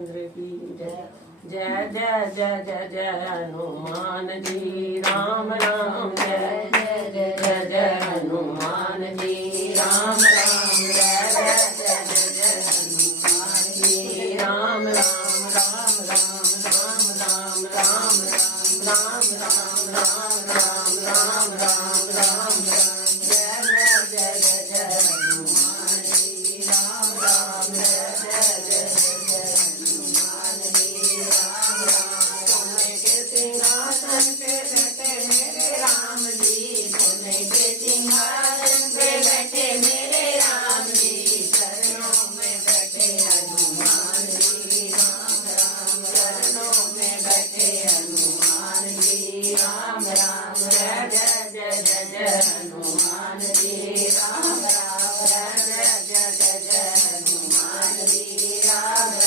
जय जय जय जय जय जय हनुमान जी राम राम जय जय जय जय जय हनुमान जी राम राम जय जय जय जय जय हनुमान जी राम राम राम राम राम राम राम राम राम राम राम राम राम राम जय जय जय जय जय हनुमान जी राम राम जय जय जय सिंहासन पे बैठे मेरे राम जी सोने के सिंहासन पे बैठे मेरे राम जी चरणों में बैठे हनुमान जी राम राम चरणों में बैठे हनुमान जी राम राम जय जय जय जय जय हनुमान जी राम राम जय जय जय जय जय हनुमान जी राम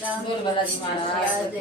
राम बोल बालाजी महाराज।